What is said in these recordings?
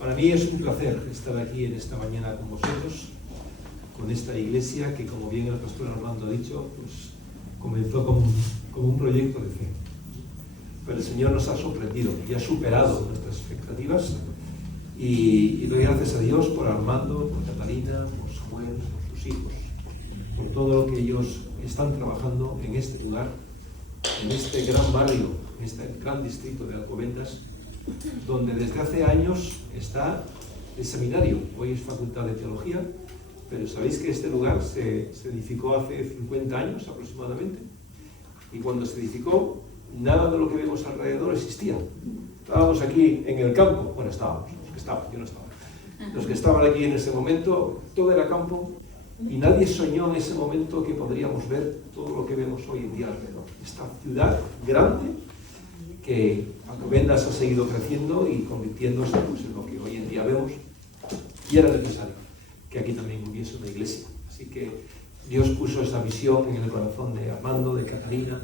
Para mí es un placer estar aquí en esta mañana con vosotros, con esta iglesia que, como bien el pastor Armando ha dicho, pues comenzó como un proyecto de fe. Pero el Señor nos ha sorprendido y ha superado nuestras expectativas, y doy gracias a Dios por Armando, por Catalina, por Samuel, por sus hijos, por todo lo que ellos están trabajando en este lugar, en este gran barrio, en este gran distrito de Alcobendas, donde desde hace años está el seminario. Hoy es Facultad de Teología, pero sabéis que este lugar se edificó hace 50 años aproximadamente, y cuando se edificó nada de lo que vemos alrededor existía. Estábamos aquí en el campo, bueno, estábamos, yo no estaba. Los que estaban aquí en ese momento, todo era campo, y nadie soñó en ese momento que podríamos ver todo lo que vemos hoy en día alrededor. Esta ciudad grande, que Alcobendas ha seguido creciendo y convirtiéndose pues, en lo que hoy en día vemos, y era necesario que aquí también hubiese una iglesia. Así que Dios puso esa visión en el corazón de Armando, de Catalina.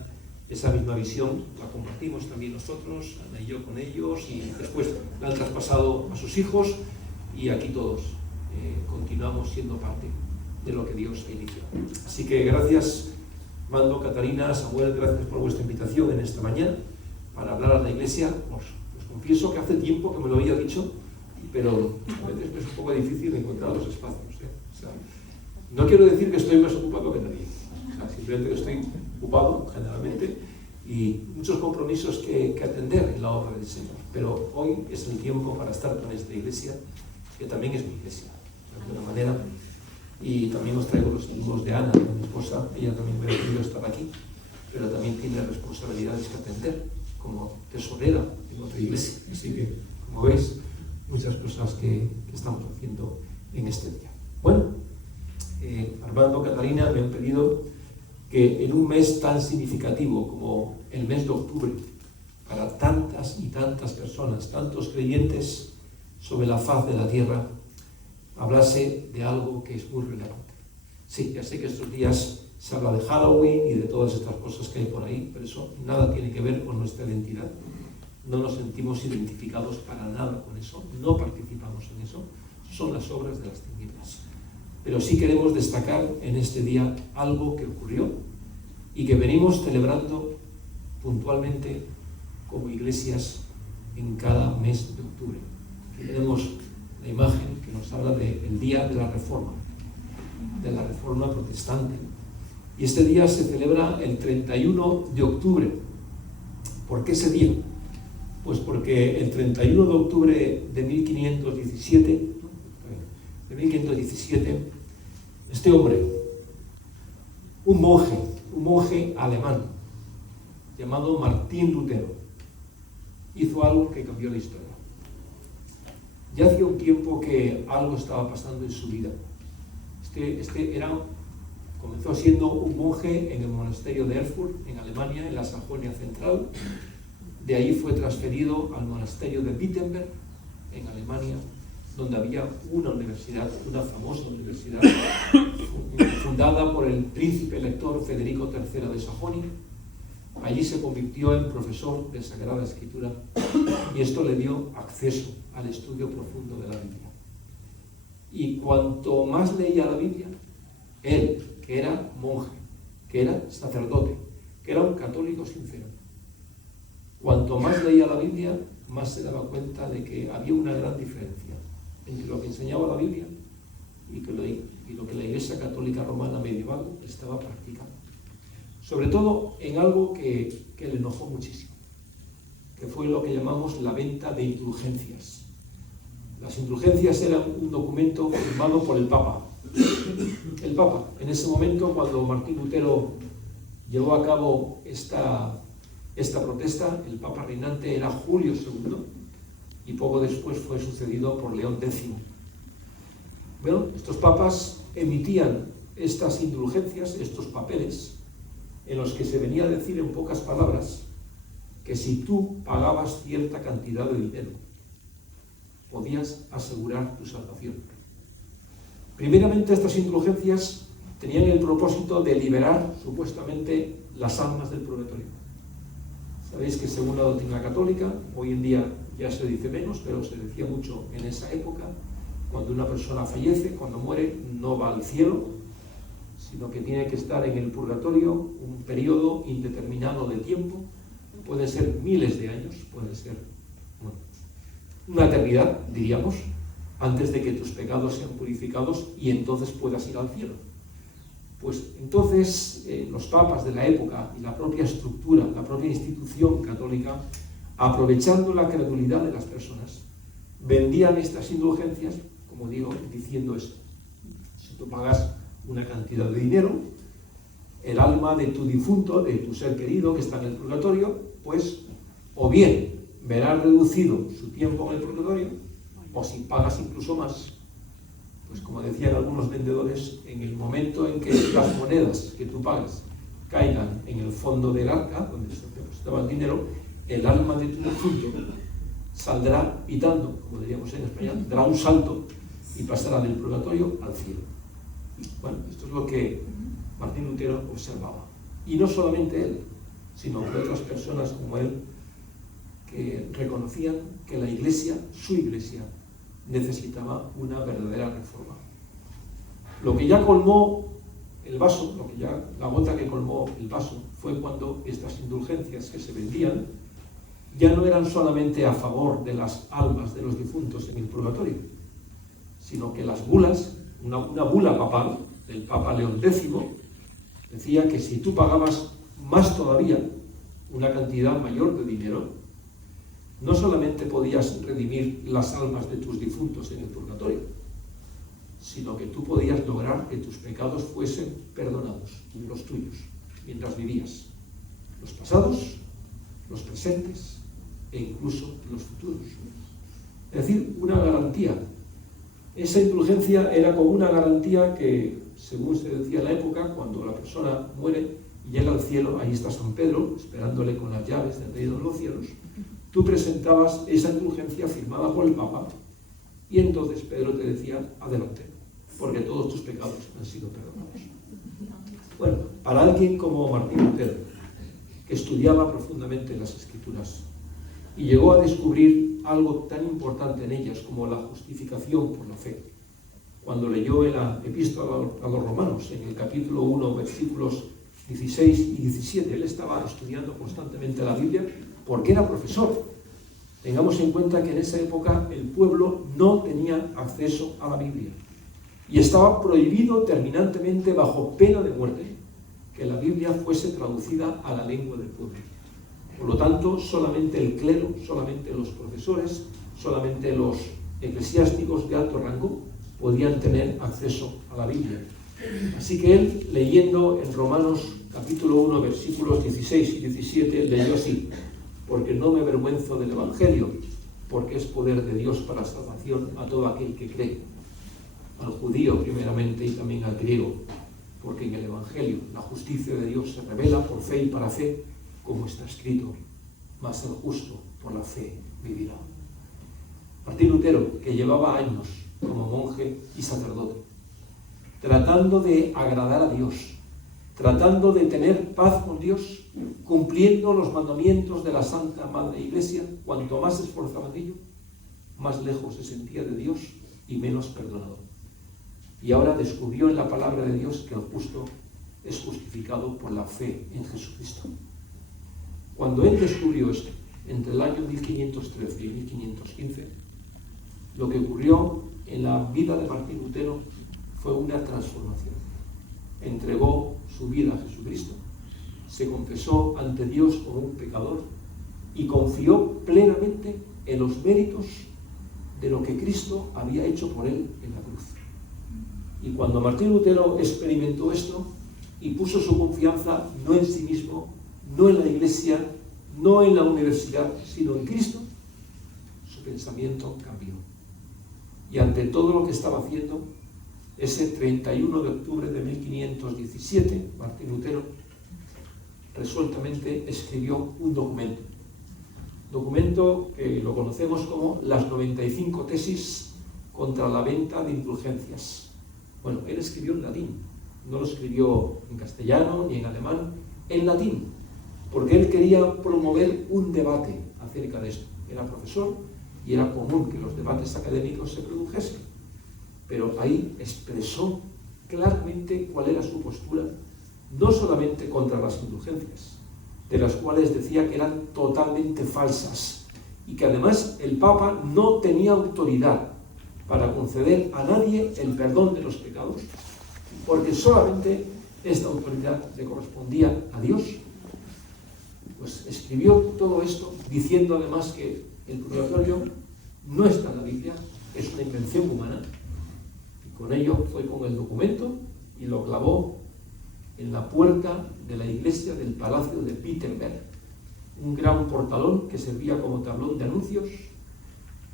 Esa misma visión la compartimos también nosotros, Ana y yo con ellos, y después la han traspasado a sus hijos, y aquí todos continuamos siendo parte de lo que Dios ha iniciado. Así que gracias, Armando, Catalina, Samuel, gracias por vuestra invitación en esta mañana para hablar a la iglesia. Os confieso que hace tiempo que me lo había dicho, pero a veces es un poco difícil encontrar los espacios. O sea, no quiero decir que estoy más ocupado que nadie, simplemente que estoy ocupado generalmente y muchos compromisos que atender en la obra del Señor. Pero hoy es el tiempo para estar con esta iglesia, que también es mi iglesia, de alguna manera. Y también os traigo los saludos de Ana, mi esposa. Ella también me ha pedido estar aquí, pero también tiene responsabilidades que atender como tesorera en otra iglesia. Así que, como veis, muchas cosas que estamos haciendo en este día. Bueno, Armando, Catalina me han pedido que en un mes tan significativo como el mes de octubre, para tantas y tantas personas, tantos creyentes sobre la faz de la tierra, hablase de algo que es muy relevante. Sí, ya sé que estos días se habla de Halloween y de todas estas cosas que hay por ahí, pero eso nada tiene que ver con nuestra identidad. No nos sentimos identificados para nada con eso, no participamos en eso, son las obras de las tinieblas. Pero sí queremos destacar en este día algo que ocurrió y que venimos celebrando puntualmente como iglesias en cada mes de octubre. Aquí tenemos la imagen que nos habla del día de la Reforma protestante. Y este día se celebra el 31 de octubre. ¿Por qué ese día? Pues porque el 31 de octubre de 1517, este hombre, un monje alemán, llamado Martín Lutero, hizo algo que cambió la historia. Ya hacía un tiempo que algo estaba pasando en su vida. Comenzó siendo un monje en el monasterio de Erfurt, en Alemania, en la Sajonia Central. De ahí fue transferido al monasterio de Wittenberg, en Alemania, donde había una universidad, una famosa universidad, fundada por el príncipe elector Federico III de Sajonia. Allí se convirtió en profesor de Sagrada Escritura, y esto le dio acceso al estudio profundo de la Biblia. Y cuanto más leía la Biblia, él, que era monje, que era sacerdote, que era un católico sincero, cuanto más leía la Biblia, más se daba cuenta de que había una gran diferencia entre lo que enseñaba la Biblia y lo que la Iglesia Católica Romana medieval estaba practicando. Sobre todo en algo que le enojó muchísimo, que fue lo que llamamos la venta de indulgencias. Las indulgencias eran un documento firmado por el Papa. El Papa, en ese momento, cuando Martín Lutero llevó a cabo esta protesta, el Papa reinante era Julio II, y poco después fue sucedido por León X. Bueno, estos papas emitían estas indulgencias, estos papeles, en los que se venía a decir en pocas palabras que si tú pagabas cierta cantidad de dinero, podías asegurar tu salvación. Primeramente, estas indulgencias tenían el propósito de liberar, supuestamente, las almas del purgatorio. Sabéis que según la doctrina católica, hoy en día ya se dice menos, pero se decía mucho en esa época. Cuando una persona fallece, cuando muere, no va al cielo, sino que tiene que estar en el purgatorio un periodo indeterminado de tiempo. Puede ser miles de años, puede ser una eternidad, diríamos, antes de que tus pecados sean purificados y entonces puedas ir al cielo. Pues entonces los papas de la época y la propia estructura, la propia institución católica, aprovechando la credulidad de las personas, vendían estas indulgencias, como digo, diciendo esto: si tú pagas una cantidad de dinero, el alma de tu difunto, de tu ser querido que está en el purgatorio, pues o bien verá reducido su tiempo en el purgatorio, o si pagas incluso más, pues como decían algunos vendedores, en el momento en que las monedas que tú pagas caigan en el fondo del arca, donde se depositaba el dinero, el alma de tu difunto saldrá pitando, como diríamos en español, dará un salto y pasará del purgatorio al cielo. Bueno, esto es lo que Martín Lutero observaba. Y no solamente él, sino que otras personas como él, que reconocían que la Iglesia, su Iglesia, necesitaba una verdadera reforma. Lo que ya colmó el vaso, la gota que colmó el vaso, fue cuando estas indulgencias que se vendían ya no eran solamente a favor de las almas de los difuntos en el purgatorio, sino que las bulas, una bula papal del Papa León X, decía que si tú pagabas más todavía, una cantidad mayor de dinero, no solamente podías redimir las almas de tus difuntos en el purgatorio, sino que tú podías lograr que tus pecados fuesen perdonados, los tuyos, mientras vivías, los pasados, los presentes e incluso los futuros. Es decir, una garantía. Esa indulgencia era como una garantía que, según se decía en la época, cuando la persona muere y llega al cielo, ahí está San Pedro, esperándole con las llaves del reino de los cielos. Tú presentabas esa indulgencia firmada por el Papa y entonces Pedro te decía: adelante, porque todos tus pecados han sido perdonados. Bueno, para alguien como Martín Lutero, que estudiaba profundamente las Escrituras y llegó a descubrir algo tan importante en ellas como la justificación por la fe, cuando leyó en la epístola a los Romanos, en el capítulo 1, versículos 16 y 17, él estaba estudiando constantemente la Biblia porque era profesor. Tengamos en cuenta que en esa época el pueblo no tenía acceso a la Biblia y estaba prohibido terminantemente, bajo pena de muerte, que la Biblia fuese traducida a la lengua del pueblo. Por lo tanto, solamente el clero, solamente los profesores, solamente los eclesiásticos de alto rango podían tener acceso a la Biblia. Así que él, leyendo en Romanos capítulo 1, versículos 16 y 17, leyó así: porque no me avergüenzo del Evangelio, porque es poder de Dios para salvación a todo aquel que cree, al judío primeramente y también al griego, porque en el Evangelio la justicia de Dios se revela por fe y para fe, como está escrito: mas el justo por la fe vivirá. Martín Lutero, que llevaba años como monje y sacerdote, tratando de agradar a Dios, tratando de tener paz con Dios, cumpliendo los mandamientos de la Santa Madre Iglesia, cuanto más se esforzaba en ello, más lejos se sentía de Dios y menos perdonado. Y ahora descubrió en la palabra de Dios que el justo es justificado por la fe en Jesucristo. Cuando él descubrió esto, entre el año 1513 y 1515, lo que ocurrió en la vida de Martín Lutero fue una transformación. Entregó su vida a Jesucristo, se confesó ante Dios como un pecador y confió plenamente en los méritos de lo que Cristo había hecho por él en la cruz. Y cuando Martín Lutero experimentó esto y puso su confianza no en sí mismo, no en la Iglesia, no en la universidad, sino en Cristo, su pensamiento cambió. Y ante todo lo que estaba haciendo, ese 31 de octubre de 1517, Martín Lutero resueltamente escribió un documento que lo conocemos como las 95 tesis contra la venta de indulgencias. Bueno, él escribió en latín, no lo escribió en castellano ni en alemán, en latín, porque él quería promover un debate acerca de esto. era profesor y era común que los debates académicos se produjesen. Pero ahí expresó claramente cuál era su postura, no solamente contra las indulgencias, de las cuales decía que eran totalmente falsas, y que además el Papa no tenía autoridad para conceder a nadie el perdón de los pecados, porque solamente esta autoridad le correspondía a Dios. Pues escribió todo esto diciendo además que el purgatorio no está en la Biblia, es una invención humana, y con ello fue con el documento y lo clavó en la puerta de la iglesia del Palacio de Wittenberg, un gran portalón que servía como tablón de anuncios,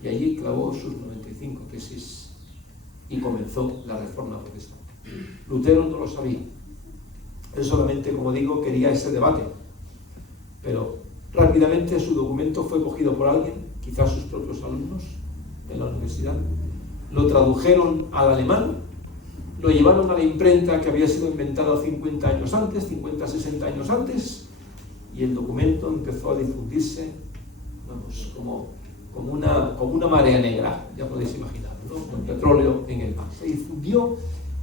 y allí clavó sus 95 tesis y comenzó la Reforma Protestante. Lutero no lo sabía. Él solamente, como digo, quería ese debate, pero rápidamente su documento fue cogido por alguien, quizás sus propios alumnos de la universidad, lo tradujeron al alemán, lo llevaron a la imprenta que había sido inventada 50 años antes, 50, 60 años antes, y el documento empezó a difundirse, vamos, como una marea negra, ya podéis imaginar, ¿no? Con petróleo en el mar. Se difundió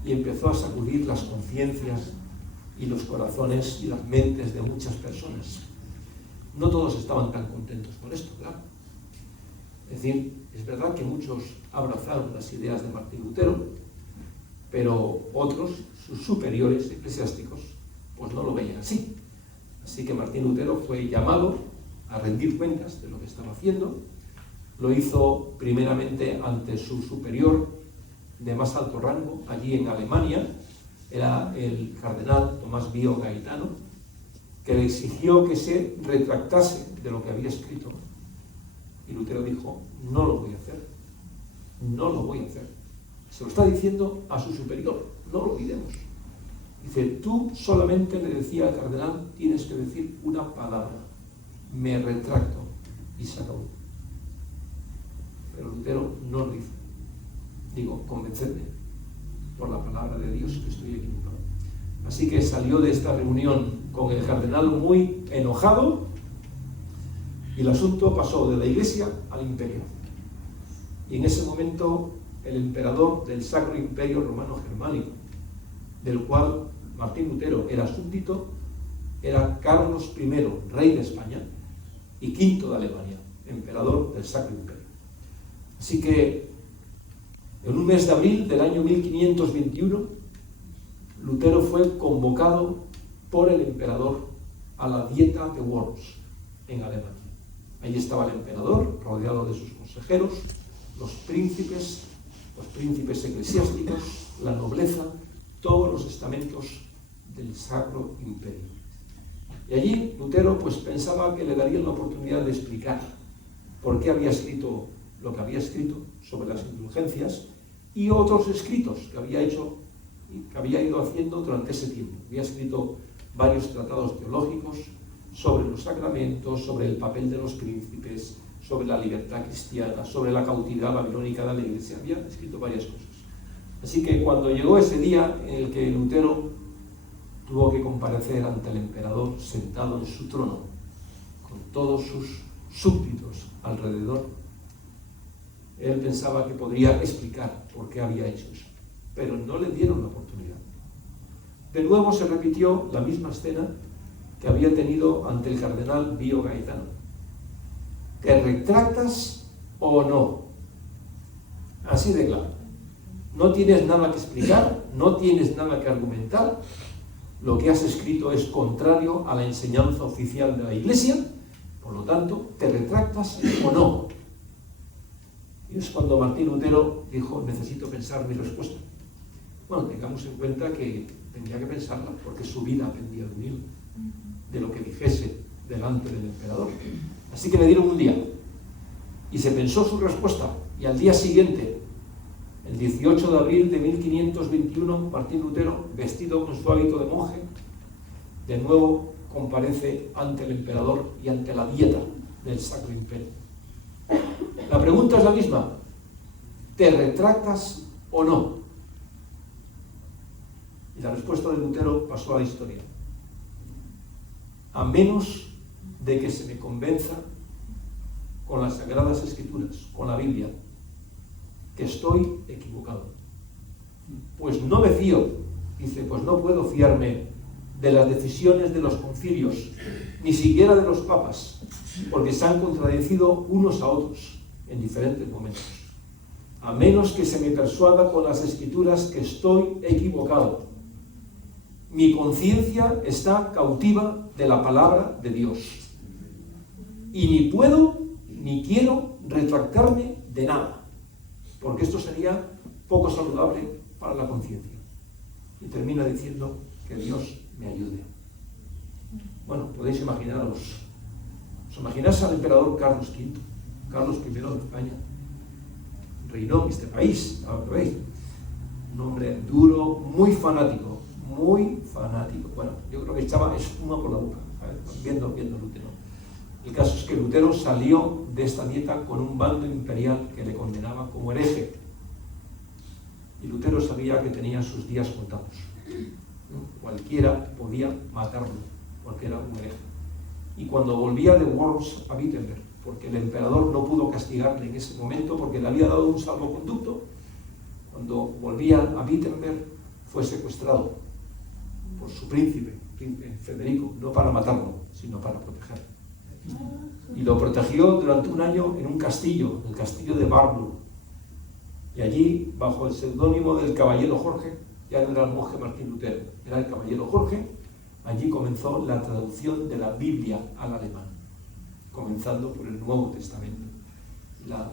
y empezó a sacudir las conciencias y los corazones y las mentes de muchas personas. No todos estaban tan contentos con esto, claro. Es decir, es verdad que muchos abrazaron las ideas de Martín Lutero, pero otros, sus superiores eclesiásticos, pues no lo veían así. Así que Martín Lutero fue llamado a rendir cuentas de lo que estaba haciendo. Lo hizo primeramente ante su superior de más alto rango, allí en Alemania, era el cardenal Tomás Bio Gaetano, que le exigió que se retractase de lo que había escrito. Y Lutero dijo, no lo voy a hacer, no lo voy a hacer. Se lo está diciendo a su superior, no lo olvidemos. Dice, tú solamente, le decía al cardenal, tienes que decir una palabra, me retracto, y se acabó. Pero Lutero no lo hizo. Digo, convencedme por la palabra de Dios que estoy equivocado. Así que salió de esta reunión con el cardenal muy enojado, y el asunto pasó de la Iglesia al imperio. Y en ese momento el emperador del Sacro Imperio Romano Germánico, del cual Martín Lutero era súbdito, era Carlos I, rey de España, y V de Alemania, emperador del Sacro Imperio. Así que en un mes de abril del año 1521, Lutero fue convocado por el emperador a la Dieta de Worms, en Alemania. Allí estaba el emperador, rodeado de sus consejeros, los príncipes eclesiásticos, la nobleza, todos los estamentos del Sacro Imperio. Y allí Lutero pues pensaba que le darían la oportunidad de explicar por qué había escrito lo que había escrito sobre las indulgencias y otros escritos que había hecho y que había ido haciendo durante ese tiempo. Había escrito varios tratados teológicos sobre los sacramentos, sobre el papel de los príncipes, sobre la libertad cristiana, sobre la cautividad babilónica de la Iglesia. Había escrito varias cosas. Así que cuando llegó ese día en el que Lutero tuvo que comparecer ante el emperador sentado en su trono, con todos sus súbditos alrededor, él pensaba que podría explicar por qué había hecho eso, pero no le dieron la oportunidad. De nuevo se repitió la misma escena que había tenido ante el cardenal Bio Gaetano. ¿Te retractas o no? Así de claro. No tienes nada que explicar, no tienes nada que argumentar. Lo que has escrito es contrario a la enseñanza oficial de la Iglesia, por lo tanto, ¿te retractas o no? Y es cuando Martín Lutero dijo, necesito pensar mi respuesta. Bueno, tengamos en cuenta que tendría que pensarla, porque su vida pendía de mí, de lo que dijese delante del emperador. Así que le dieron un día, y se pensó su respuesta, y al día siguiente, el 18 de abril de 1521, Martín Lutero, vestido con su hábito de monje, de nuevo comparece ante el emperador y ante la dieta del Sacro Imperio. La pregunta es la misma, ¿te retractas o no? Y la respuesta de Lutero pasó a la historia. A menos de que se me convenza con las Sagradas Escrituras, con la Biblia, que estoy equivocado. Pues no me fío, dice, pues no puedo fiarme de las decisiones de los concilios, ni siquiera de los papas, porque se han contradecido unos a otros en diferentes momentos. A menos que se me persuada con las Escrituras que estoy equivocado. Mi conciencia está cautiva de la palabra de Dios. Y ni puedo ni quiero retractarme de nada, porque esto sería poco saludable para la conciencia. Y termina diciendo que Dios me ayude. Bueno, podéis imaginaros, os imagináis al emperador Carlos V, Carlos I de España, reinó en este país, ahora lo veis, un hombre duro, muy fanático, bueno, yo creo que echaba espuma por la boca, viendo Lutero. El caso es que Lutero salió de esta dieta con un bando imperial que le condenaba como hereje. Y Lutero sabía que tenía sus días contados. Cualquiera podía matarlo, porque era un hereje. Y cuando volvía de Worms a Wittenberg, porque el emperador no pudo castigarle en ese momento, porque le había dado un salvoconducto, cuando volvía a Wittenberg fue secuestrado por su príncipe Federico, no para matarlo, sino para protegerlo. Y lo protegió durante un año en un castillo, el castillo de Warburg. Y allí, bajo el seudónimo del caballero Jorge, ya no era el monje Martín Lutero, era el caballero Jorge, allí comenzó la traducción de la Biblia al alemán, comenzando por el Nuevo Testamento.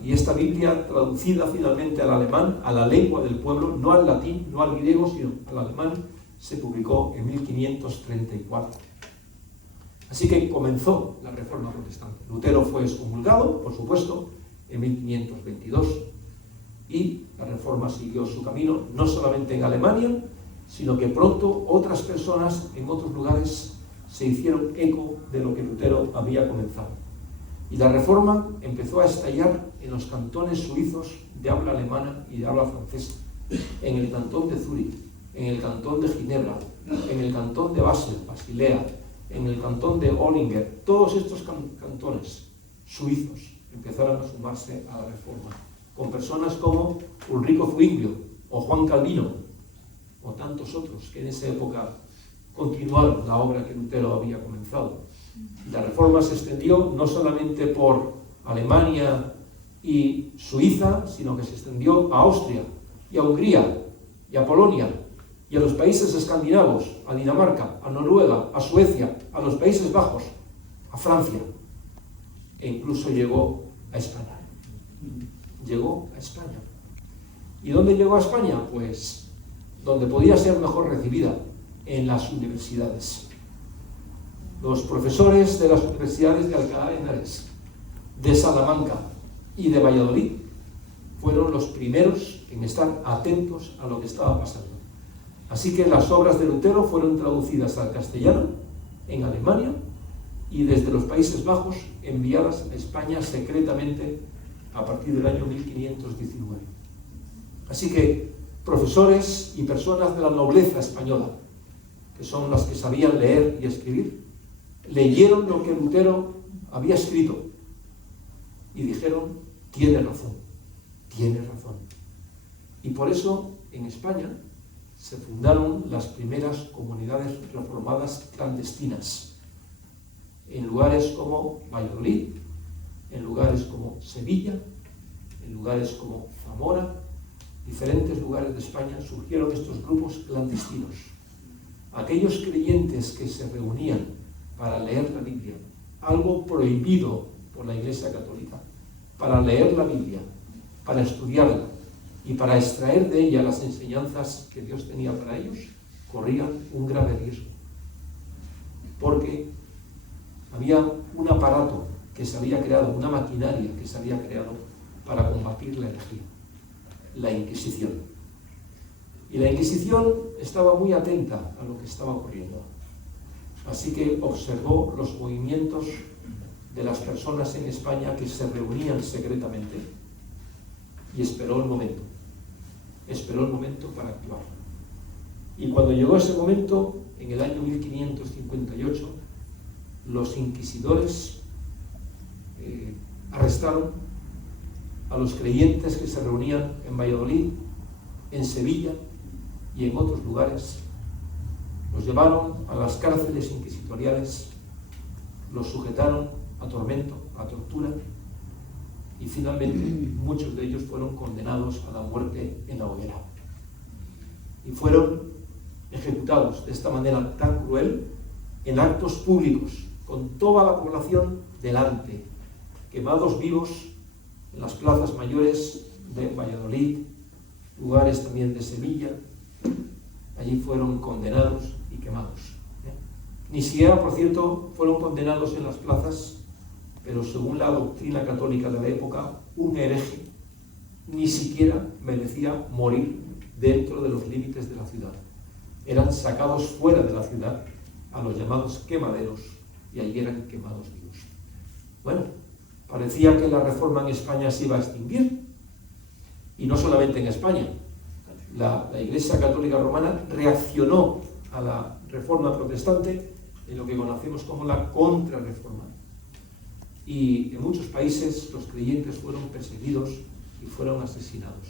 Y esta Biblia, traducida finalmente al alemán, a la lengua del pueblo, no al latín, no al griego, sino al alemán, se publicó en 1534. Así que comenzó la Reforma Protestante. Lutero fue excomulgado, por supuesto, en 1522, y la Reforma siguió su camino, no solamente en Alemania, sino que pronto otras personas en otros lugares se hicieron eco de lo que Lutero había comenzado. Y la Reforma empezó a estallar en los cantones suizos de habla alemana y de habla francesa, en el cantón de Zúrich, en el cantón de Ginebra, en el cantón de Basilea, en el cantón de Ollinger. Todos estos cantones suizos empezaron a sumarse a la Reforma, con personas como Ulrico Zwinglio o Juan Calvino o tantos otros que en esa época continuaron la obra que Lutero había comenzado. La Reforma se extendió no solamente por Alemania y Suiza, sino que se extendió a Austria y a Hungría y a Polonia y a los países escandinavos, a Dinamarca, a Noruega, a Suecia, a los Países Bajos, a Francia, e incluso llegó a España. Llegó a España. ¿Y dónde llegó a España? Pues donde podía ser mejor recibida, en las universidades. Los profesores de las universidades de Alcalá de Henares, de Salamanca y de Valladolid fueron los primeros en estar atentos a lo que estaba pasando. Así que las obras de Lutero fueron traducidas al castellano en Alemania y desde los Países Bajos enviadas a España secretamente a partir del año 1519. Así que profesores y personas de la nobleza española, que son las que sabían leer y escribir, leyeron lo que Lutero había escrito y dijeron: tiene razón, tiene razón. Y por eso en España se fundaron las primeras comunidades reformadas clandestinas, en lugares como Valladolid, en lugares como Sevilla, en lugares como Zamora, diferentes lugares de España surgieron estos grupos clandestinos. Aquellos creyentes que se reunían para leer la Biblia, algo prohibido por la Iglesia Católica, para leer la Biblia, para estudiarla y para extraer de ella las enseñanzas que Dios tenía para ellos, corrían un grave riesgo. Porque había un aparato que se había creado, una maquinaria que se había creado para combatir la herejía, la Inquisición. Y la Inquisición estaba muy atenta a lo que estaba ocurriendo. Así que observó los movimientos de las personas en España que se reunían secretamente y esperó el momento para actuar. Y cuando llegó ese momento, en el año 1558, los inquisidores arrestaron a los creyentes que se reunían en Valladolid, en Sevilla y en otros lugares. Los llevaron a las cárceles inquisitoriales, los sujetaron a tormento, a tortura, y finalmente muchos de ellos fueron condenados a la muerte en la hoguera. Y fueron ejecutados de esta manera tan cruel en actos públicos, con toda la población delante, quemados vivos en las plazas mayores de Valladolid, lugares también de Sevilla. Allí fueron condenados y quemados. Ni siquiera, por cierto, fueron condenados en las plazas, pero según la doctrina católica de la época, un hereje ni siquiera merecía morir dentro de los límites de la ciudad. Eran sacados fuera de la ciudad a los llamados quemaderos y allí eran quemados vivos. Bueno, parecía que la reforma en España se iba a extinguir, y no solamente en España. La Iglesia Católica Romana reaccionó a la reforma protestante en lo que conocemos como la contrarreforma. Y en muchos países los creyentes fueron perseguidos y fueron asesinados.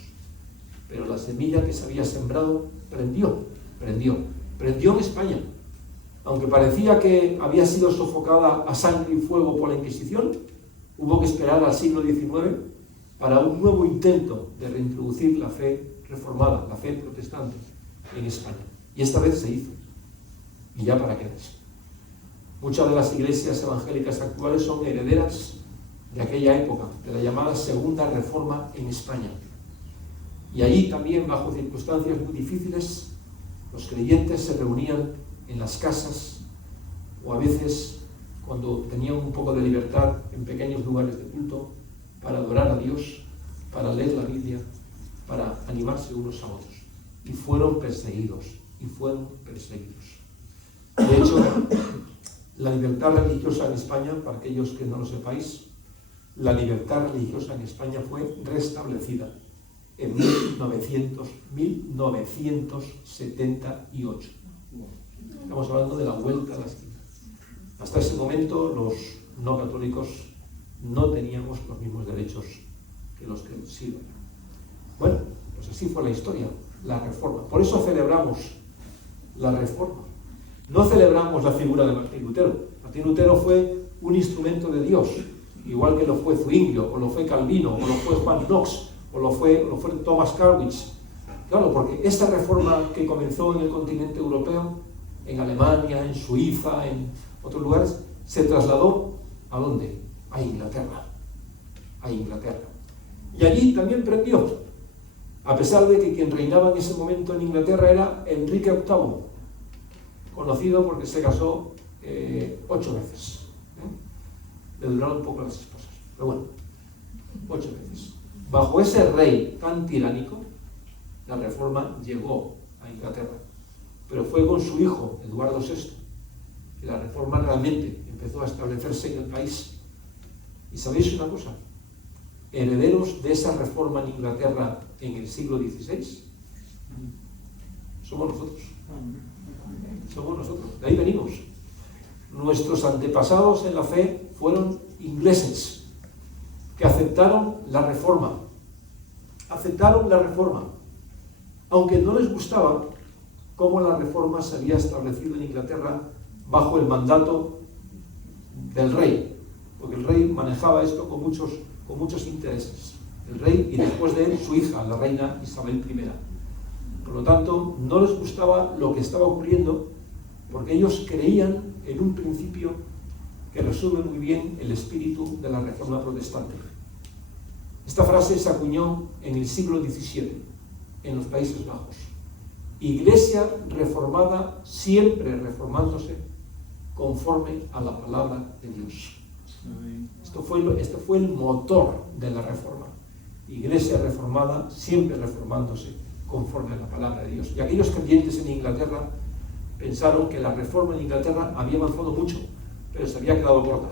Pero la semilla que se había sembrado prendió en España. Aunque parecía que había sido sofocada a sangre y fuego por la Inquisición, hubo que esperar al siglo XIX para un nuevo intento de reintroducir la fe reformada, la fe protestante en España. Y esta vez se hizo. Y ya para qué es. Muchas de las iglesias evangélicas actuales son herederas de aquella época, de la llamada Segunda Reforma en España. Y allí también, bajo circunstancias muy difíciles, los creyentes se reunían en las casas, o a veces, cuando tenían un poco de libertad, en pequeños lugares de culto, para adorar a Dios, para leer la Biblia, para animarse unos a otros. Y fueron perseguidos. De hecho, la libertad religiosa en España, para aquellos que no lo sepáis, la libertad religiosa en España fue restablecida en 1978. Estamos hablando de la vuelta a la esquina. Hasta ese momento los no católicos no teníamos los mismos derechos que los que sí. Bueno, pues así fue la historia, la reforma. Por eso celebramos la reforma. No celebramos la figura de Martín Lutero. Martín Lutero fue un instrumento de Dios, igual que lo fue Zwinglio, o lo fue Calvino, o lo fue Juan Knox, o lo fue Thomas Carwitz. Claro, porque esta reforma que comenzó en el continente europeo, en Alemania, en Suiza, en otros lugares, se trasladó ¿a dónde? A Inglaterra. Y allí también prendió, a pesar de que quien reinaba en ese momento en Inglaterra era Enrique VIII, conocido porque se casó 8 veces. Le duraron un poco las esposas, pero bueno, 8 veces. Bajo ese rey tan tiránico, la reforma llegó a Inglaterra, pero fue con su hijo, Eduardo VI, que la reforma realmente empezó a establecerse en el país. ¿Y sabéis una cosa? Herederos de esa reforma en Inglaterra en el siglo XVI somos nosotros. De ahí venimos. Nuestros antepasados en la fe fueron ingleses que aceptaron la reforma, aunque no les gustaba cómo la reforma se había establecido en Inglaterra bajo el mandato del rey, porque el rey manejaba esto con muchos intereses. El rey y después de él su hija, la reina Isabel I. Por lo tanto, no les gustaba lo que estaba ocurriendo, porque ellos creían en un principio que resume muy bien el espíritu de la reforma protestante. Esta frase se acuñó en el siglo XVII, en los Países Bajos. Iglesia reformada, siempre reformándose conforme a la palabra de Dios. Esto fue el motor de la reforma. Iglesia reformada, siempre reformándose conforme a la palabra de Dios. Y aquellos creyentes en Inglaterra pensaron que la reforma en Inglaterra había avanzado mucho, pero se había quedado corta.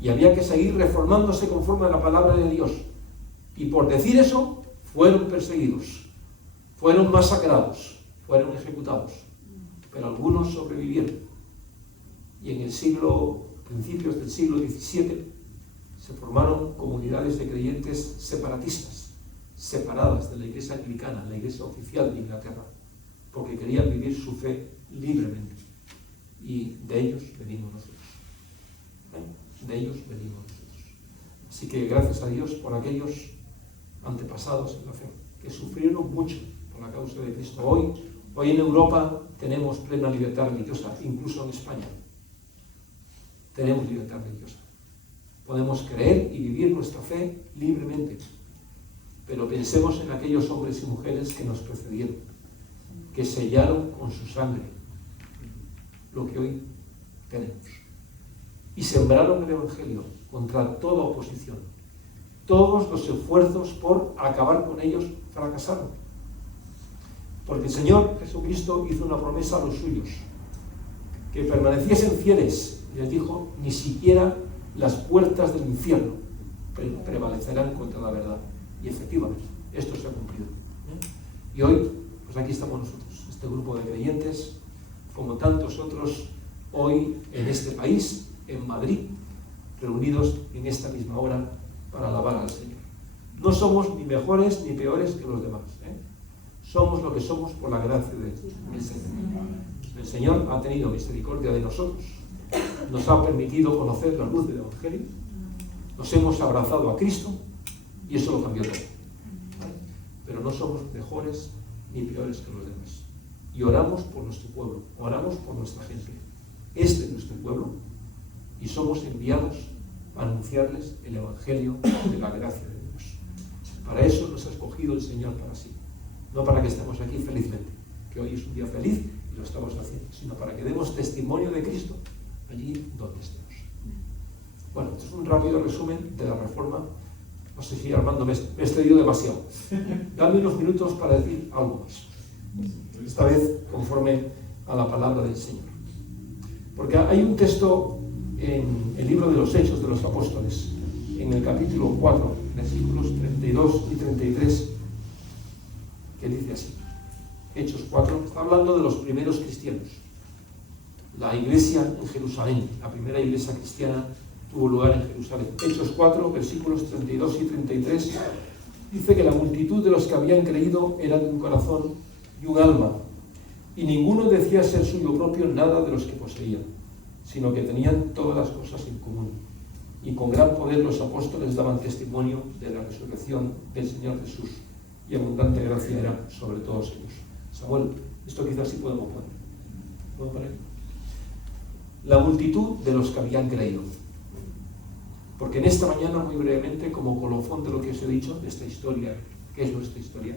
Y había que seguir reformándose conforme a la palabra de Dios. Y por decir eso, fueron perseguidos, fueron masacrados, fueron ejecutados. Pero algunos sobrevivieron. Y en principios del siglo XVII, se formaron comunidades de creyentes separatistas, separadas de la Iglesia anglicana, la Iglesia oficial de Inglaterra, porque querían vivir su fe libremente. Y de ellos venimos nosotros. De ellos venimos nosotros. Así que gracias a Dios por aquellos antepasados en la fe, que sufrieron mucho por la causa de Cristo. Hoy en Europa tenemos plena libertad religiosa, incluso en España. Tenemos libertad religiosa. Podemos creer y vivir nuestra fe libremente. Pero pensemos en aquellos hombres y mujeres que nos precedieron, que sellaron con su sangre lo que hoy tenemos. Y sembraron el Evangelio contra toda oposición. Todos los esfuerzos por acabar con ellos fracasaron. Porque el Señor Jesucristo hizo una promesa a los suyos, que permaneciesen fieles, y les dijo, ni siquiera las puertas del infierno prevalecerán contra la verdad. Y efectivamente, esto se ha cumplido. Y hoy, pues aquí estamos nosotros, este grupo de creyentes, como tantos otros hoy en este país, en Madrid, reunidos en esta misma hora para alabar al Señor. No somos ni mejores ni peores que los demás. Somos lo que somos por la gracia del Señor. El Señor ha tenido misericordia de nosotros, nos ha permitido conocer la luz del Evangelio, nos hemos abrazado a Cristo y eso lo cambió todo. Pero no somos mejores ni peores que los demás. Y oramos por nuestro pueblo, oramos por nuestra gente. Este es nuestro pueblo y somos enviados a anunciarles el Evangelio de la gracia de Dios. Para eso nos ha escogido el Señor para sí. No para que estemos aquí felizmente, que hoy es un día feliz y lo estamos haciendo, sino para que demos testimonio de Cristo allí donde estemos. Bueno, esto es un rápido resumen de la Reforma. No sé si Armando me he extendido demasiado. Dame unos minutos para decir algo más. Esta vez conforme a la palabra del Señor. Porque hay un texto en el libro de los Hechos de los Apóstoles, en el capítulo 4, versículos 32 y 33, que dice así. Hechos 4, está hablando de los primeros cristianos. La iglesia en Jerusalén, la primera iglesia cristiana tuvo lugar en Jerusalén. Hechos 4, versículos 32 y 33, dice que la multitud de los que habían creído era de un corazón y un alma, y ninguno decía ser suyo propio nada de los que poseían, sino que tenían todas las cosas en común. Y con gran poder los apóstoles daban testimonio de la resurrección del Señor Jesús, y abundante gracia era sobre todos ellos. Samuel, esto quizás sí podemos poner. ¿Puedo poner? La multitud de los que habían creído. Porque en esta mañana, muy brevemente, como colofón de lo que os he dicho, de esta historia, que es nuestra historia,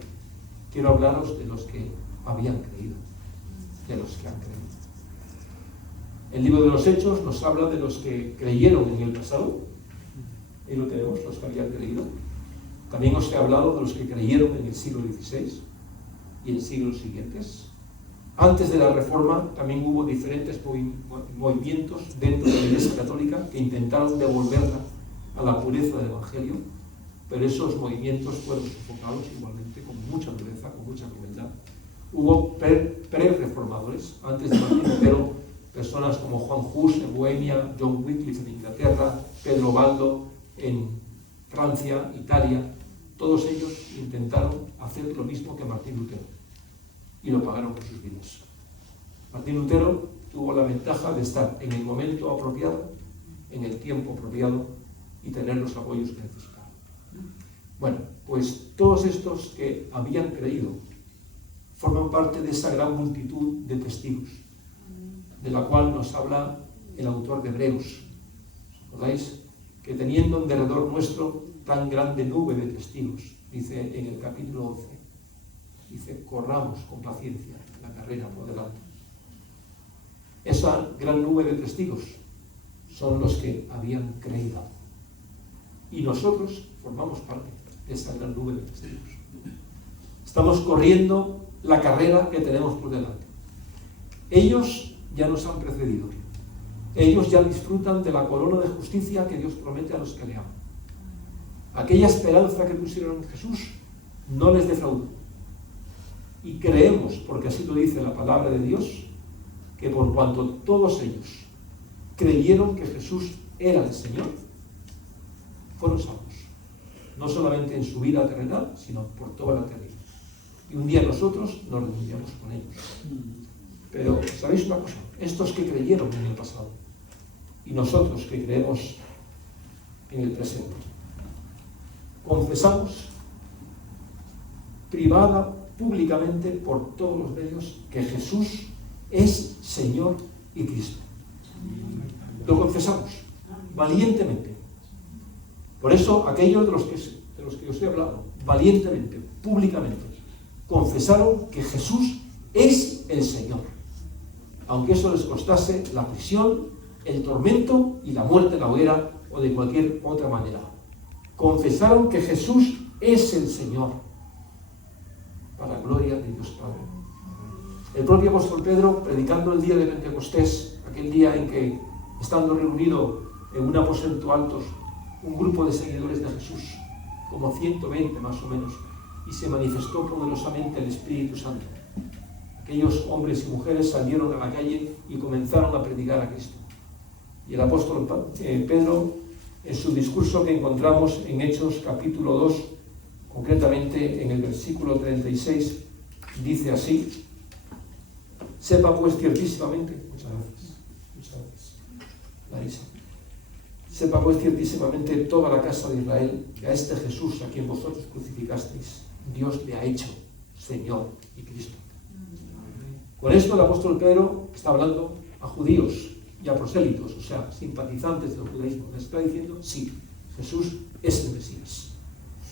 quiero hablaros de los que habían creído, de los que han creído. El libro de los Hechos nos habla de los que creyeron en el pasado, y lo tenemos, los que habían creído. También os he hablado de los que creyeron en el siglo XVI y en siglos siguientes. Antes de la Reforma también hubo diferentes movimientos dentro de la Iglesia Católica que intentaron devolverla a la pureza del Evangelio, pero esos movimientos fueron sofocados igualmente con mucha dureza, con mucha crueldad. Hubo pre-reformadores, antes de Martín Lutero, personas como Juan Hus en Bohemia, John Wycliffe en Inglaterra, Pedro Baldo en Francia, Italia. Todos ellos intentaron hacer lo mismo que Martín Lutero y lo pagaron con sus vidas. Martín Lutero tuvo la ventaja de estar en el momento apropiado, en el tiempo apropiado y tener los apoyos que necesitaba. Bueno, pues todos estos que habían creído forman parte de esa gran multitud de testigos, de la cual nos habla el autor de Hebreos. ¿Os acordáis? Que teniendo en derredor nuestro tan grande nube de testigos, dice en el capítulo 11, dice, corramos con paciencia la carrera por delante. Esa gran nube de testigos son los que habían creído. Y nosotros formamos parte de esa gran nube de testigos. Estamos corriendo la carrera que tenemos por delante. Ellos ya nos han precedido. Ellos ya disfrutan de la corona de justicia que Dios promete a los que le aman. Aquella esperanza que pusieron en Jesús no les defraudó. Y creemos, porque así lo dice la palabra de Dios, que por cuanto todos ellos creyeron que Jesús era el Señor, fueron salvos. No solamente en su vida terrenal, sino por toda la eternidad. Y un día nosotros nos reuniremos con ellos. Pero, ¿sabéis una cosa? Estos que creyeron en el pasado y nosotros que creemos en el presente, confesamos privada, públicamente, por todos los medios, que Jesús es Señor y Cristo. Lo confesamos valientemente. Por eso, aquellos de los que os he hablado, valientemente, públicamente, confesaron que Jesús es el Señor, aunque eso les costase la prisión, el tormento y la muerte en la hoguera o de cualquier otra manera. Confesaron que Jesús es el Señor, para gloria de Dios Padre. El propio apóstol Pedro, predicando el día de Pentecostés, aquel día en que, estando reunido en un aposento alto, un grupo de seguidores de Jesús, como 120 más o menos, y se manifestó poderosamente el Espíritu Santo. Aquellos hombres y mujeres salieron a la calle y comenzaron a predicar a Cristo. Y el apóstol Pedro, en su discurso que encontramos en Hechos capítulo 2, concretamente en el versículo 36, dice así: sepa pues ciertísimamente, muchas gracias, Larisa, sepa pues ciertísimamente toda la casa de Israel que a este Jesús a quien vosotros crucificasteis, Dios le ha hecho Señor y Cristo. Con esto el apóstol Pedro está hablando a judíos y a prosélitos, o sea, simpatizantes del judaísmo. Les está diciendo, sí, Jesús es el Mesías.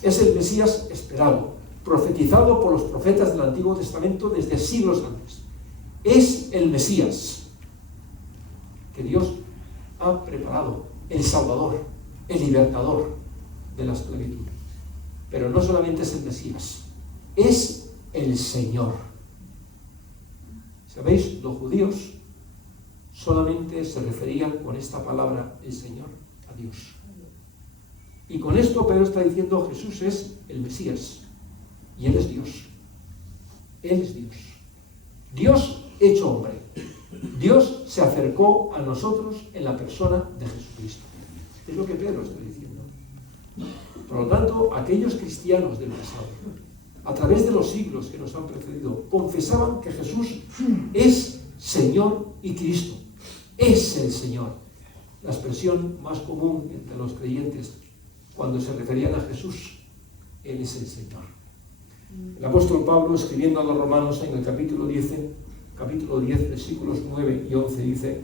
Es el Mesías esperado, profetizado por los profetas del Antiguo Testamento desde siglos antes. Es el Mesías que Dios ha preparado, el Salvador, el libertador de la esclavitud. Pero no solamente es el Mesías, es el Señor. ¿Sabéis? Los judíos solamente se referían con esta palabra, el Señor, a Dios. Y con esto Pedro está diciendo, Jesús es el Mesías, y Él es Dios. Él es Dios. Dios hecho hombre. Dios se acercó a nosotros en la persona de Jesucristo. Es lo que Pedro está diciendo. Por lo tanto, aquellos cristianos del pasado, a través de los siglos que nos han precedido, confesaban que Jesús es Señor y Cristo. Es el Señor. La expresión más común entre los creyentes cuando se referían a Jesús, Él es el Señor. El apóstol Pablo, escribiendo a los romanos en el capítulo 10, versículos 9 y 11, dice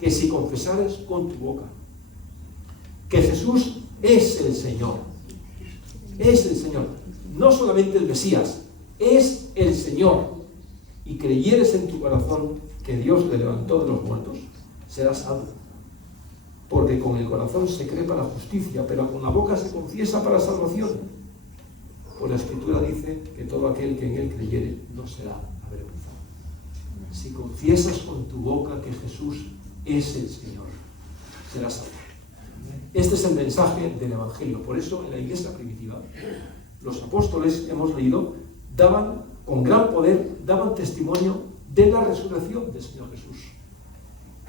que si confesares con tu boca que Jesús es el Señor, no solamente el Mesías, es el Señor, y creyeres en tu corazón que Dios le levantó de los muertos, serás salvo. Porque con el corazón se cree para justicia, pero con la boca se confiesa para salvación. Pues la Escritura dice que todo aquel que en Él creyere no será avergonzado. Si confiesas con tu boca que Jesús es el Señor, serás salvo. Este es el mensaje del Evangelio. Por eso en la iglesia primitiva, los apóstoles, hemos leído, daban con gran poder, daban testimonio de la resurrección del Señor Jesús.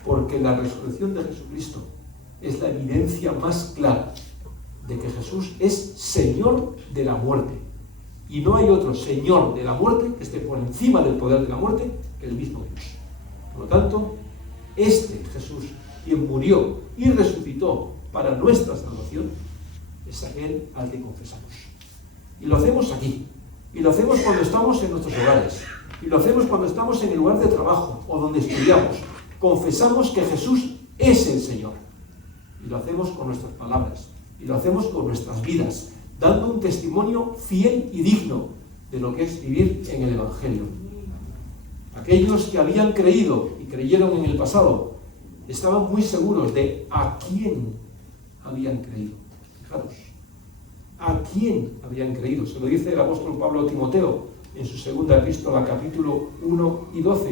Porque la resurrección de Jesucristo es la evidencia más clara de que Jesús es Señor de la muerte. Y no hay otro Señor de la muerte que esté por encima del poder de la muerte que el mismo Dios. Por lo tanto, este Jesús, quien murió y resucitó para nuestra salvación, es aquel al que confesamos. Y lo hacemos aquí. Y lo hacemos cuando estamos en nuestros hogares. Y lo hacemos cuando estamos en el lugar de trabajo o donde estudiamos. Confesamos que Jesús es el Señor. Y lo hacemos con nuestras palabras. Y lo hacemos con nuestras vidas, dando un testimonio fiel y digno de lo que es vivir en el Evangelio. Aquellos que habían creído y creyeron en el pasado, estaban muy seguros de a quién habían creído. Fijaros, a quién habían creído. Se lo dice el apóstol Pablo a Timoteo en su segunda epístola, capítulo 1 y 12.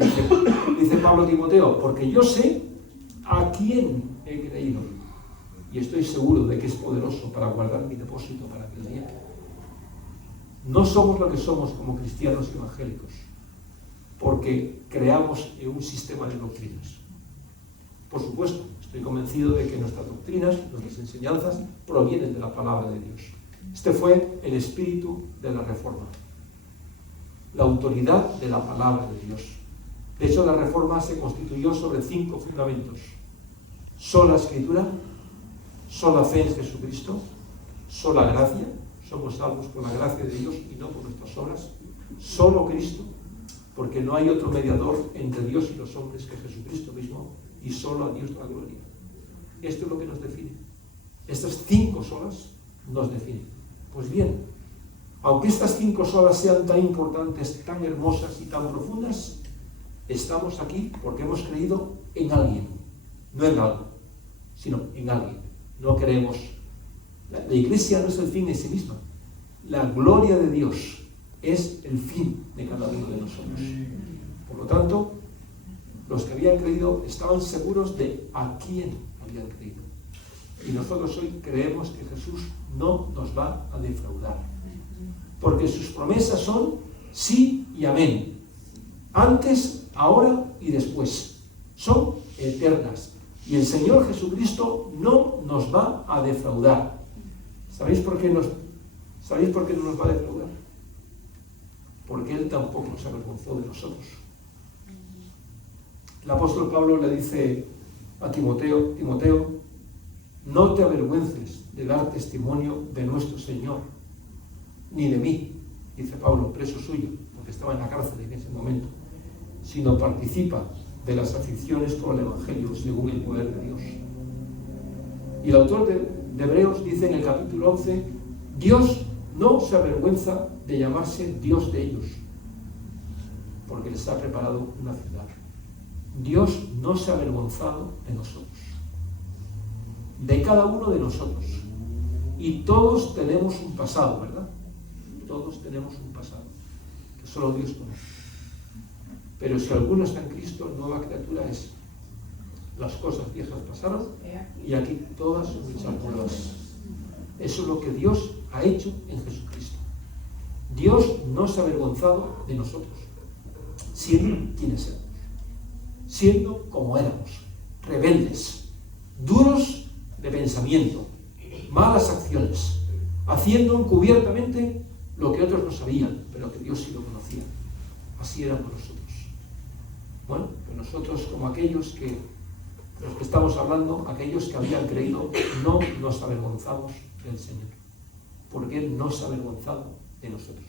Dice Pablo a Timoteo, porque yo sé a quién he creído y estoy seguro de que es poderoso para guardar mi depósito para aquel día. No somos lo que somos como cristianos evangélicos porque creamos en un sistema de doctrinas. Por supuesto, Estoy convencido de que nuestras doctrinas, nuestras enseñanzas provienen de la palabra de Dios. Este fue el espíritu de la Reforma, la autoridad de la palabra de Dios. De hecho, la Reforma se constituyó sobre 5 fundamentos: sola Escritura, sola fe en Jesucristo, sola gracia, somos salvos por la gracia de Dios y no por nuestras obras, solo Cristo, porque no hay otro mediador entre Dios y los hombres que Jesucristo mismo, y solo a Dios la gloria. Esto es lo que nos define. Estas 5 solas nos definen. Pues bien, aunque estas 5 solas sean tan importantes, tan hermosas y tan profundas, estamos aquí porque hemos creído en alguien, no en algo, sino en alguien. No creemos. La Iglesia no es el fin en sí misma. La gloria de Dios es el fin de cada uno de nosotros. Por lo tanto, los que habían creído estaban seguros de a quién habían creído. Y nosotros hoy creemos que Jesús no nos va a defraudar, porque sus promesas son sí y amén, antes, ahora y después. Son eternas. Y el Señor Jesucristo no nos va a defraudar. ¿Sabéis por qué no nos va a defraudar? Porque Él tampoco se avergonzó de nosotros. El apóstol Pablo le dice a Timoteo: Timoteo, no te avergüences de dar testimonio de nuestro Señor, ni de mí, dice Pablo, preso suyo, porque estaba en la cárcel en ese momento, sino participa de las aflicciones por el Evangelio según el poder de Dios. Y el autor de Hebreos dice en el capítulo 11, Dios no se avergüenza de llamarse Dios de ellos, porque les ha preparado una ciudad. Dios no se ha avergonzado de nosotros, de cada uno de nosotros. Y todos tenemos un pasado, ¿verdad? Todos tenemos un pasado que solo Dios conoce. Pero si alguno está en Cristo, nueva criatura es. Las cosas viejas pasaron y aquí todas son hechas nuevas. Eso es lo que Dios ha hecho en Jesucristo. Dios no se ha avergonzado de nosotros, siendo quienes éramos, siendo como éramos, rebeldes, duros de pensamiento, malas acciones, haciendo encubiertamente lo que otros no sabían, pero que Dios sí lo conocía. Así éramos nosotros. Bueno, pues nosotros, como aquellos que, los que estamos hablando, aquellos que habían creído, no nos avergonzamos del Señor, porque Él no se ha avergonzado de nosotros.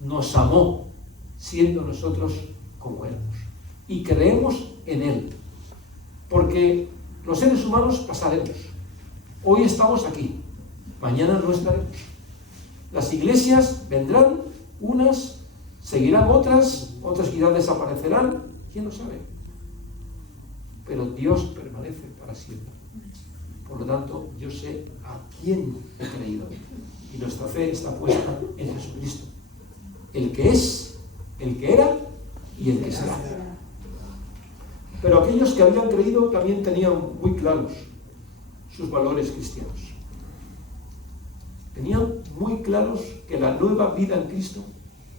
Nos amó, siendo nosotros como éramos. Y creemos en Él, porque los seres humanos pasaremos. Hoy estamos aquí, mañana no estaremos. Las iglesias vendrán, unas seguirán otras quizás desaparecerán, quién lo sabe. Pero Dios permanece para siempre. Por lo tanto, yo sé a quién he creído. Y nuestra fe está puesta en Jesucristo. El que es, el que era y el que será. Pero aquellos que habían creído también tenían muy claros sus valores cristianos. Tenían muy claros que la nueva vida en Cristo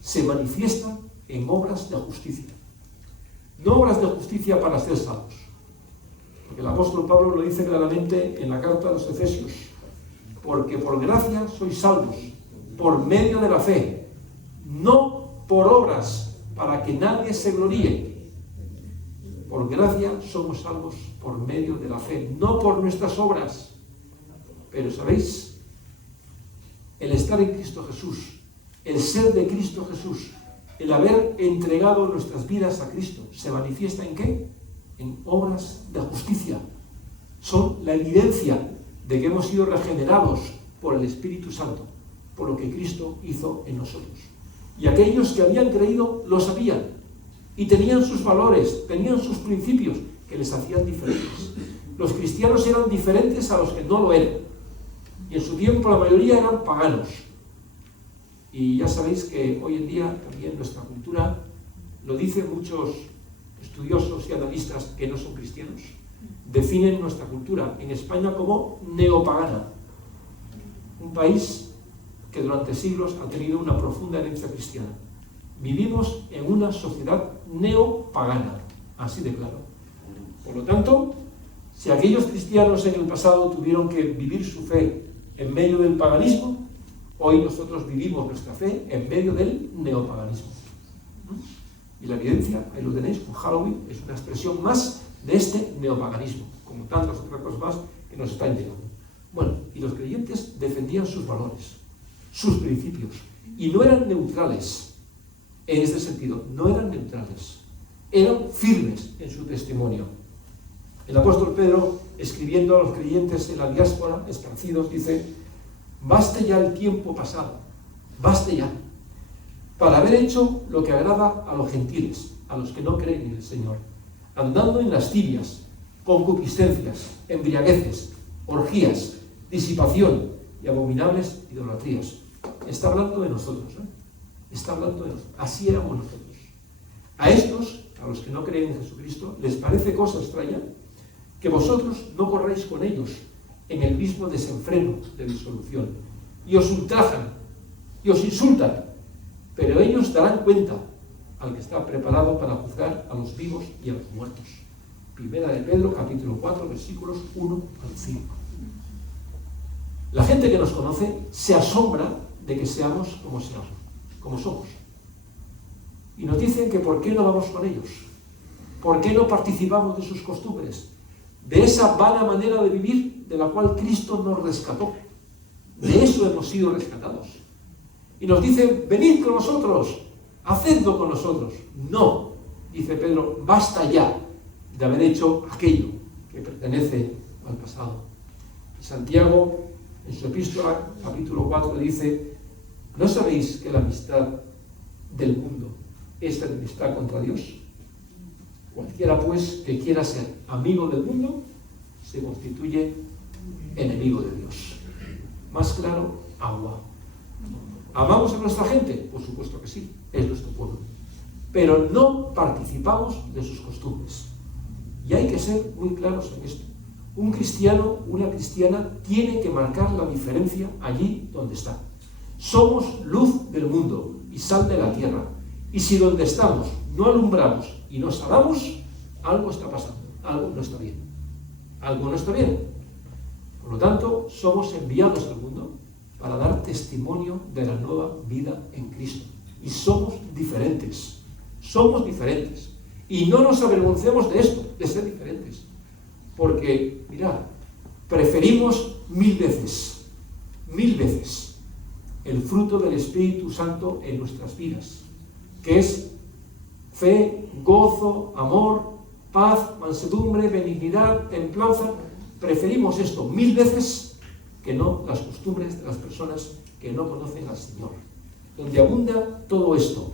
se manifiesta en obras de justicia. No obras de justicia para ser salvos. Porque el apóstol Pablo lo dice claramente en la carta a los Efesios. Porque por gracia sois salvos, por medio de la fe, no por obras, para que nadie se gloríe. Por gracia somos salvos por medio de la fe, no por nuestras obras. Pero ¿sabéis? El estar en Cristo Jesús, el ser de Cristo Jesús, el haber entregado nuestras vidas a Cristo, ¿se manifiesta en qué? En obras de justicia. Son la evidencia de que hemos sido regenerados por el Espíritu Santo, por lo que Cristo hizo en nosotros. Y aquellos que habían creído lo sabían, y tenían sus valores, tenían sus principios, que les hacían diferentes. Los cristianos eran diferentes a los que no lo eran. Y en su tiempo la mayoría eran paganos. Y ya sabéis que hoy en día también nuestra cultura, lo dicen muchos estudiosos y analistas que no son cristianos, definen nuestra cultura en España como neopagana. Un país que durante siglos ha tenido una profunda herencia cristiana. Vivimos en una sociedad neopagana, así de claro. Por lo tanto, Si aquellos cristianos en el pasado tuvieron que vivir su fe en medio del paganismo, hoy nosotros vivimos nuestra fe en medio del neopaganismo. Y la evidencia, ahí lo tenéis, con Halloween, es una expresión más de este neopaganismo, como tantas otras cosas más que nos están llegando. Bueno, y los creyentes defendían sus valores, sus principios, y no eran neutrales en este sentido, no eran neutrales, eran firmes en su testimonio. El apóstol Pedro, escribiendo a los creyentes en la diáspora, esparcidos, dice: baste ya el tiempo pasado, baste ya, para haber hecho lo que agrada a los gentiles, a los que no creen en el Señor, andando en lascivias, concupiscencias, embriagueces, orgías, disipación y abominables idolatrías. Está hablando de nosotros, ¿eh? Está hablando de nosotros. Así éramos nosotros. A estos, a los que no creen en Jesucristo, les parece cosa extraña que vosotros no corráis con ellos en el mismo desenfreno de disolución, y os ultrajan, y os insultan, pero ellos darán cuenta al que está preparado para juzgar a los vivos y a los muertos. Primera de Pedro, capítulo 4, versículos 1 al 5. La gente que nos conoce se asombra de que seamos como somos. Y nos dicen que por qué no vamos con ellos, por qué no participamos de sus costumbres, de esa vana manera de vivir de la cual Cristo nos rescató. De eso hemos sido rescatados. Y nos dicen: venid con nosotros, hacedlo con nosotros. No, dice Pedro, basta ya de haber hecho aquello que pertenece al pasado. Santiago, en su epístola, capítulo 4, dice: ¿no sabéis que la amistad del mundo es enemistad contra Dios? Cualquiera, pues, que quiera ser amigo del mundo, se constituye enemigo de Dios. Más claro, agua. ¿Amamos a nuestra gente? Por supuesto que sí, es nuestro pueblo. Pero no participamos de sus costumbres. Y hay que ser muy claros en esto. Un cristiano, una cristiana, tiene que marcar la diferencia allí donde está. Somos luz del mundo y sal de la tierra. Y si donde estamos no alumbramos y no salamos, algo está pasando, algo no está bien. Algo no está bien. Por lo tanto, somos enviados al mundo para dar testimonio de la nueva vida en Cristo. Y somos diferentes. Somos diferentes. Y no nos avergoncemos de esto, de ser diferentes. Porque, mirad, preferimos mil veces el fruto del Espíritu Santo en nuestras vidas, que es fe, gozo, amor, paz, mansedumbre, benignidad, templanza. Preferimos esto mil veces que no las costumbres de las personas que no conocen al Señor. Donde abunda todo esto: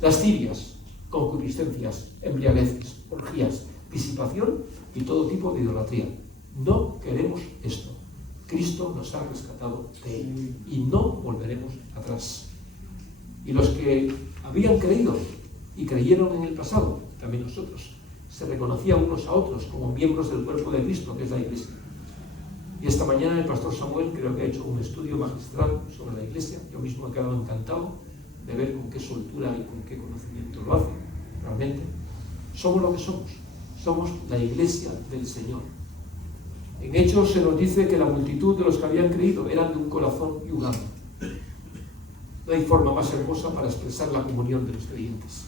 lascivias, concupiscencias, embriagueces, orgías, disipación y todo tipo de idolatría. No queremos esto. Cristo nos ha rescatado de él y no volveremos atrás. Y los que habían creído y creyeron en el pasado, también nosotros, se reconocían unos a otros como miembros del cuerpo de Cristo, que es la Iglesia. Y esta mañana el pastor Samuel creo que ha hecho un estudio magistral sobre la Iglesia. Yo mismo he quedado encantado de ver con qué soltura y con qué conocimiento lo hace. Realmente somos lo que somos. Somos la Iglesia del Señor. En Hechos se nos dice que la multitud de los que habían creído eran de un corazón y un alma. No hay forma más hermosa para expresar la comunión de los creyentes.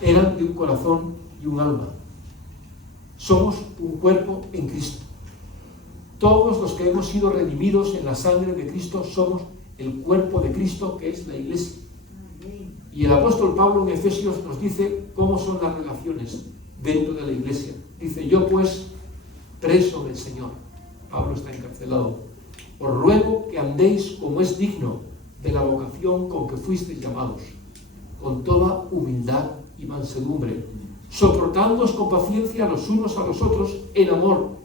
Eran de un corazón y un alma. Somos un cuerpo en Cristo. Todos los que hemos sido redimidos en la sangre de Cristo somos el cuerpo de Cristo, que es la Iglesia. Y el apóstol Pablo en Efesios nos dice cómo son las relaciones dentro de la Iglesia. Dice: yo pues, preso del Señor, Pablo está encarcelado, os ruego que andéis como es digno de la vocación con que fuisteis llamados, con toda humildad y mansedumbre, soportándoos con paciencia los unos a los otros en amor,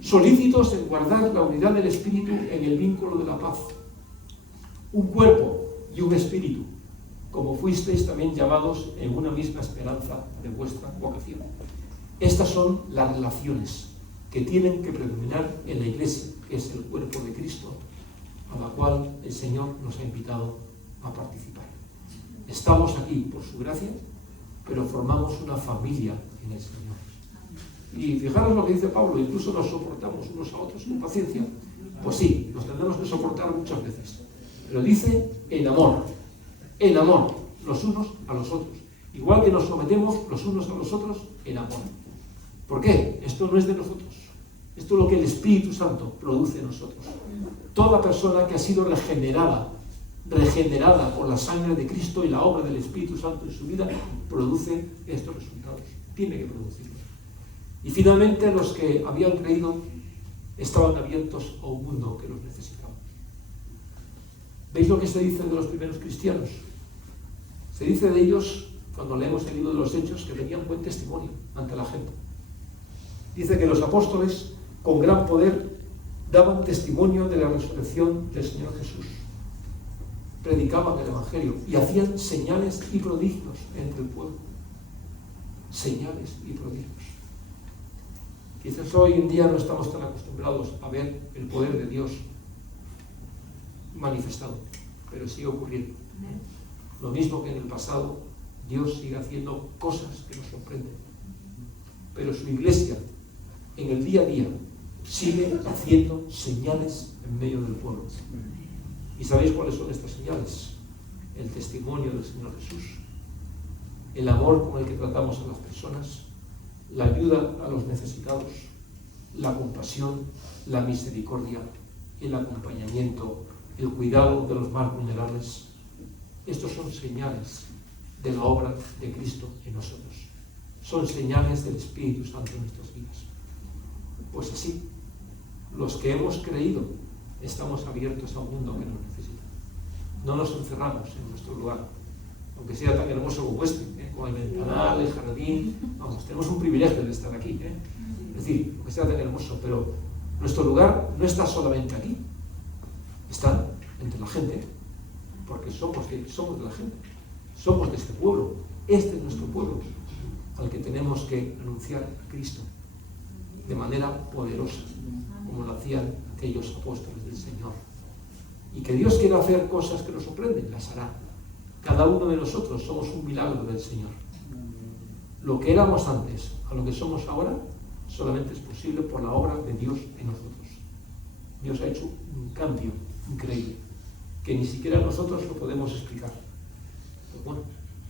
solícitos en guardar la unidad del Espíritu en el vínculo de la paz. Un cuerpo y un espíritu, como fuisteis también llamados en una misma esperanza de vuestra vocación. Estas son las relaciones que tienen que predominar en la Iglesia, que es el cuerpo de Cristo, a la cual el Señor nos ha invitado a participar. Estamos aquí por su gracia, pero formamos una familia en el Señor. Y fijaros lo que dice Pablo, incluso nos soportamos unos a otros con paciencia. Pues sí, nos tendremos que soportar muchas veces. Pero dice en amor, los unos a los otros. Igual que nos sometemos los unos a los otros en amor. ¿Por qué? Esto no es de nosotros. Esto es lo que el Espíritu Santo produce en nosotros. Toda persona que ha sido regenerada por la sangre de Cristo y la obra del Espíritu Santo en su vida, produce estos resultados. Tiene que producirlos. Y finalmente los que habían creído estaban abiertos a un mundo que los necesitaba. ¿Veis lo que se dice de los primeros cristianos? Se dice de ellos, cuando leemos el libro de los Hechos, que tenían buen testimonio ante la gente. Dice que los apóstoles, con gran poder, daban testimonio de la resurrección del Señor Jesús. Predicaban el Evangelio y hacían señales y prodigios entre el pueblo. Señales y prodigios. Quizás hoy en día no estamos tan acostumbrados a ver el poder de Dios manifestado, pero sigue ocurriendo. Lo mismo que en el pasado, Dios sigue haciendo cosas que nos sorprenden. Pero su iglesia, en el día a día, sigue haciendo señales en medio del pueblo. ¿Y sabéis cuáles son estas señales? El testimonio del Señor Jesús, el amor con el que tratamos a las personas, la ayuda a los necesitados, la compasión, la misericordia, el acompañamiento, el cuidado de los más vulnerables. Estos son señales de la obra de Cristo en nosotros. Son señales del Espíritu Santo en nuestras vidas. Pues así, los que hemos creído estamos abiertos a un mundo que nos necesita. No nos encerramos en nuestro lugar, aunque sea tan hermoso como este, con el ventanal, el jardín. Vamos, tenemos un privilegio de estar aquí. Es decir, aunque sea tan hermoso, pero nuestro lugar no está solamente aquí, está entre la gente, porque somos de la gente, somos de este pueblo. Este es nuestro pueblo, al que tenemos que anunciar a Cristo de manera poderosa, como lo hacían aquellos apóstoles del Señor. Y que Dios quiera hacer cosas que nos sorprenden, las hará. Cada uno de nosotros somos un milagro del Señor. Lo que éramos antes a lo que somos ahora solamente es posible por la obra de Dios en nosotros. Dios ha hecho un cambio increíble que ni siquiera nosotros lo podemos explicar. Pero bueno,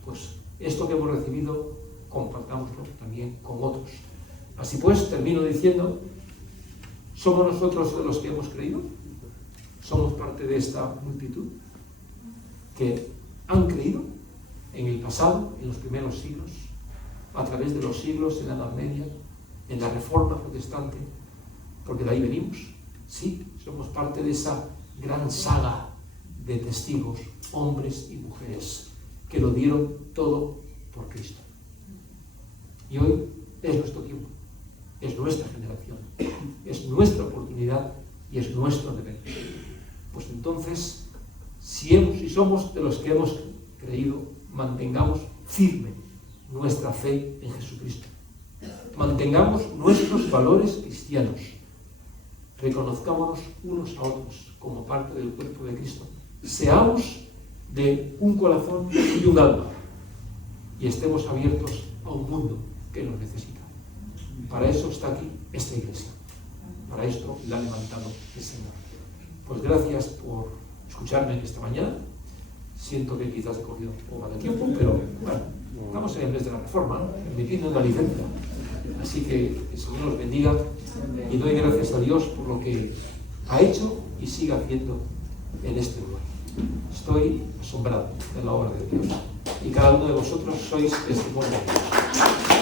pues esto que hemos recibido, compartámoslo también con otros. Así pues, termino diciendo, ¿somos nosotros de los que hemos creído? ¿Somos parte de esta multitud que han creído en el pasado, en los primeros siglos, a través de los siglos, en la Edad Media, en la Reforma Protestante, porque de ahí venimos? Sí, somos parte de esa gran saga de testigos, hombres y mujeres, que lo dieron todo por Cristo. Y hoy es nuestro tiempo, es nuestra generación, es nuestra oportunidad y es nuestro deber. Pues entonces, si somos de los que hemos creído, mantengamos firme nuestra fe en Jesucristo. Mantengamos nuestros valores cristianos. Reconozcámonos unos a otros como parte del cuerpo de Cristo. Seamos de un corazón y un alma. Y estemos abiertos a un mundo que nos necesita. Para eso está aquí esta iglesia. Para esto la ha levantado el Señor. Pues gracias por escucharme esta mañana. Siento que quizás he cogido un poco de tiempo, pero bueno, estamos en el mes de la Reforma, ¿no? Emitiendo una licencia. Así que el Señor los bendiga y doy gracias a Dios por lo que ha hecho y sigue haciendo en este lugar. Estoy asombrado de la obra de Dios y cada uno de vosotros sois testimonio de Dios.